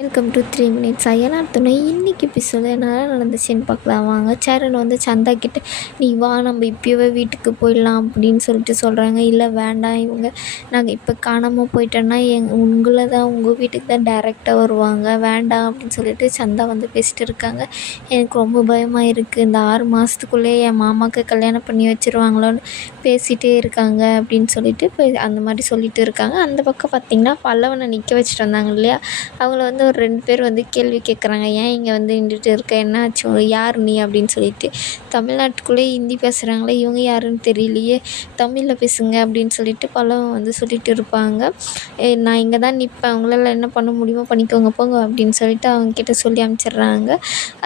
Welcome to 3 minutes Ayyanar துணை. இன்றைக்கி episode என்ன நடந்துச்சுன்னு பார்க்கலாம் வாங்க. சரண் வந்து சந்தா கிட்ட, நீ வா நம்ம இப்போவே வீட்டுக்கு போயிடலாம் அப்படின்னு சொல்லிட்டு சொல்கிறாங்க. இல்லை வேண்டாம், இவங்க நாங்கள் இப்போ காணாமல் போயிட்டோன்னா உங்களை தான் உங்கள் வீட்டுக்கு தான் டைரெக்டாக வருவாங்க, வேண்டாம் அப்படின்னு சொல்லிட்டு சந்தா வந்து பேசிகிட்டு இருக்காங்க. எனக்கு ரொம்ப பயமாக இருக்குது, இந்த 6 மாதத்துக்குள்ளே என் மாமாவுக்கு கல்யாணம் பண்ணி வச்சுருவாங்களோன்னு பேசிகிட்டே இருக்காங்க அப்படின்னு சொல்லிட்டு அந்த மாதிரி சொல்லிட்டு இருக்காங்க. அந்த பக்கம் பார்த்திங்கன்னா பல்லவனை நிற்க வச்சுட்டு வந்தாங்க இல்லையா, அவங்கள வந்து ஒரு 2 பேர் வந்து கேள்வி கேட்குறாங்க. ஏன் இங்கே வந்து நின்றுட்டு இருக்க, என்ன ஆச்சு, யார் நீ அப்படின்னு சொல்லிட்டு. தமிழ்நாட்டுக்குள்ளே ஹிந்தி பேசுகிறாங்களே, இவங்க யாருன்னு தெரியலையே, தமிழில் பேசுங்க அப்படின்னு சொல்லிட்டு பல்லவன் வந்து சொல்லிட்டு இருப்பாங்க. நான் இங்கே தான் நிற்பேன், அவங்களால என்ன பண்ண முடியுமோ பண்ணிக்கோங்க போங்க அப்படின்னு சொல்லிட்டு அவங்கக்கிட்ட சொல்லி அனுப்பிச்சிடுறாங்க.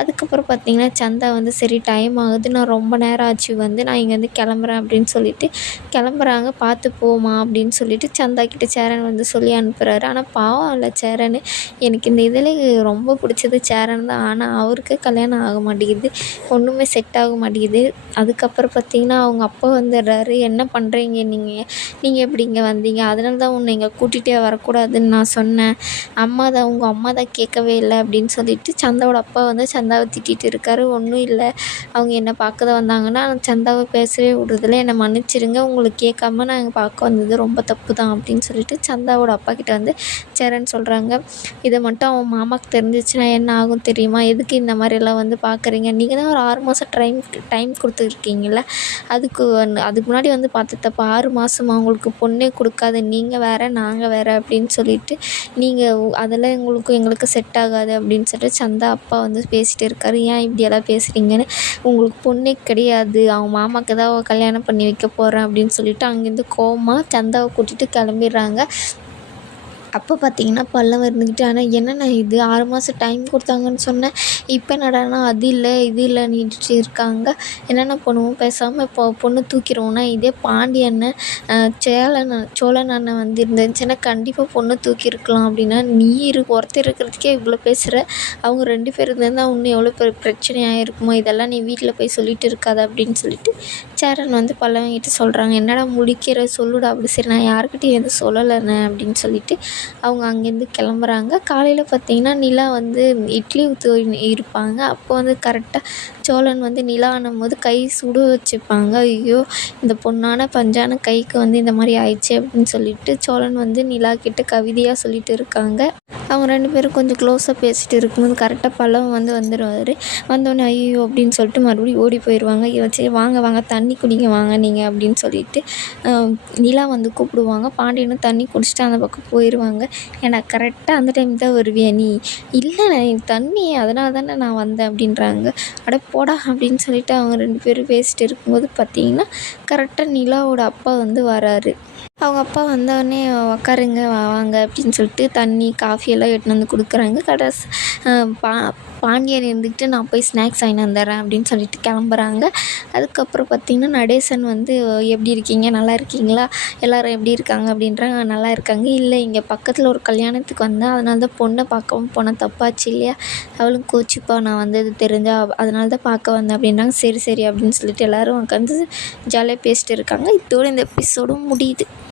அதுக்கப்புறம் பார்த்திங்கன்னா சந்தா வந்து சரி டைம் ஆகுது, நான் ரொம்ப நேரம் ஆச்சு வந்து நான் இங்கேருந்து கிளம்புறேன் அப்படின்னு சொல்லிட்டு கிளம்புறாங்க. பார்த்து போமா அப்படின்னு சொல்லிட்டு சந்தா கிட்ட சேரன் வந்து சொல்லி அனுப்புகிறாரு. ஆனால் பாவம் இல்லை சேரன், எனக்கு இந்த இதில் ரொம்ப பிடிச்சது சேரன் தான். ஆனால் அவருக்கு கல்யாணம் ஆக மாட்டேங்குது, ஒன்றுமே செட் ஆக மாட்டேங்குது. அதுக்கப்புறம் பார்த்திங்கன்னா அவங்க அப்பா வந்துடுறாரு. என்ன பண்ணுறீங்க நீங்கள் எப்படி இங்கே வந்தீங்க, அதனால தான் உன்னை இங்கே கூட்டிகிட்டே வரக்கூடாதுன்னு நான் சொன்னேன், உங்கள் அம்மா தான் கேட்கவே இல்லை அப்படின்னு சொல்லிட்டு சந்தாவோட அப்பா வந்து சந்தாவை திட்டிகிட்டு இருக்காரு. ஒன்றும் இல்லை, அவங்க என்னை பார்க்க தான் வந்தாங்கன்னா சந்தாவை பேசவே விடுறதில்ல, என்னை மன்னிச்சிடுங்க, உங்களுக்கு கேட்காம நான் இங்கே பார்க்க வந்தது ரொம்ப தப்பு தான் அப்படின்னு சொல்லிட்டு சந்தாவோட அப்பா கிட்ட வந்து சேரன் சொல்கிறாங்க. இதை மட்டும் அவன் மாமாவுக்கு தெரிஞ்சிச்சுன்னா என்ன ஆகும் தெரியுமா, எதுக்கு இந்த மாதிரியெல்லாம் வந்து பார்க்குறீங்க, நீங்கள் தான் ஒரு 6 மாதம் டைம் கொடுத்துருக்கீங்கள, அதுக்கு முன்னாடி வந்து பார்த்து தப்பு, 6 மாதம் அவங்களுக்கு பொண்ணே கொடுக்காது, நீங்கள் வேறு நாங்கள் வேறு அப்படின்னு சொல்லிட்டு நீங்கள் அதெல்லாம் எங்களுக்கு செட் ஆகாது அப்படின்னு சொல்லிட்டு சந்தா அப்பா வந்து பேசிகிட்டு இருக்காரு. ஏன் இப்படியெல்லாம் பேசுகிறீங்கன்னு, உங்களுக்கு பொண்ணே கிடையாது, அவங்க மாமாவுக்கு தான் கல்யாணம் பண்ணி வைக்க போகிறேன் அப்படின்னு சொல்லிட்டு அங்கேருந்து கோவமாக சந்தாவை கூட்டிகிட்டு கிளம்பிடுறாங்க. அப்போ பார்த்திங்கன்னா பல்லவன் இருந்துக்கிட்டு, ஆனால் என்னென்ன இது 6 மாதம் டைம் கொடுத்தாங்கன்னு சொன்னேன், இப்போ என்னடானா அது இல்லை இது இல்லைன்னுட்டு இருக்காங்க, என்னென்ன பண்ணுவோம், பேசாமல் இப்போ பொண்ணு தூக்கிடுவோன்னா, இதே பாண்டிய அண்ணன் சோழன் அண்ணன் வந்து இருந்துச்சுன்னா கண்டிப்பாக பொண்ணு தூக்கியிருக்கலாம் அப்படின்னா, நீ ஒருத்தர் இருக்கிறதுக்கே இவ்வளோ பேசுகிற, அவங்க 2 பேர் இருந்தால் இன்னும் எவ்வளோ பெரிய பிரச்சனையாக இருக்குமோ, இதெல்லாம் நீ வீட்டில் போய் சொல்லிட்டு இருக்காத அப்படின்னு சொல்லிட்டு சேரன் வந்து பல்லவங்கிட்ட சொல்கிறாங்க. என்னடா முடிக்கிற சொல்லுடா அப்படி, சரி நான் யாருக்கிட்டையும் எதுவும் சொல்லலைண்ணே அப்படின்னு சொல்லிட்டு அவங்க அங்கேருந்து கிளம்புறாங்க. காலையில் பார்த்திங்கன்னா நிலா வந்து இட்லி ஊற்றி இருப்பாங்க. அப்போ வந்து கரெக்டாக சோழன் வந்து நிலா ஆனும்போது கை சுட வச்சுப்பாங்க. ஐயோ, இந்த பொண்ணான பஞ்சான கைக்கு வந்து இந்த மாதிரி ஆயிடுச்சு அப்படின்னு சொல்லிட்டு சோழன் வந்து நிலா கிட்ட கவிதையாக சொல்லிட்டு இருக்காங்க. அவங்க 2 பேரும் கொஞ்சம் க்ளோஸாக பேசிகிட்டு இருக்கும்போது கரெக்டாக பல்லவன் வந்து வந்துடுவார். வந்தோடனே ஐயோ அப்படின்னு சொல்லிட்டு மறுபடியும் ஓடி போயிடுவாங்க. சரி வாங்க தண்ணி குடிங்க வாங்க நீங்கள் அப்படின்னு சொல்லிட்டு நிலா வந்து கூப்பிடுவாங்க. பாண்டியனும் தண்ணி குடிச்சிட்டு அந்த பக்கம் போயிடுவாங்க. ஏன்னா கரெக்டாக அந்த டைம் தான் வருவியா நீ, இல்லை தண்ணி அதனால தானே நான் வந்தேன் அப்படின்றாங்க. அட போடா அப்படின்னு சொல்லிட்டு அவங்க 2 பேரும் பேசிகிட்டு இருக்கும்போது பார்த்திங்கன்னா கரெக்டாக நிலாவோட அப்பா வந்து வராரு. அவங்க அப்பா வந்தோடனே உக்காருங்க வாங்க அப்படின்னு சொல்லிட்டு தண்ணி காஃபி எல்லாம் எடுத்துன்னு வந்து கொடுக்குறாங்க. பாண்டியன் இருந்துக்கிட்டு நான் போய் ஸ்நாக்ஸ் வாங்கிட்டு வந்துடுறேன் அப்படின்னு சொல்லிட்டு கிளம்புறாங்க. அதுக்கப்புறம் பார்த்திங்கன்னா நடேசன் வந்து எப்படி இருக்கீங்க, நல்லா இருக்கீங்களா, எல்லோரும் எப்படி இருக்காங்க அப்படின்றாங்க. நல்லா இருக்காங்க. இல்லை இங்கே பக்கத்தில் ஒரு கல்யாணத்துக்கு வந்தேன், அதனால தான் பொண்ணை பார்க்கவும் போனேன், தப்பாச்சு இல்லையா, அவளும் கோச்சிப்பா நான் வந்தது தெரிஞ்சா, அதனால தான் பார்க்க வந்தேன் அப்படின்றாங்க. சரி அப்படின்னு சொல்லிட்டு எல்லோரும் உட்காந்து ஜாலியாக பேசிட்டு இருக்காங்க. இதோட இந்த எபிசோடும் முடியுது.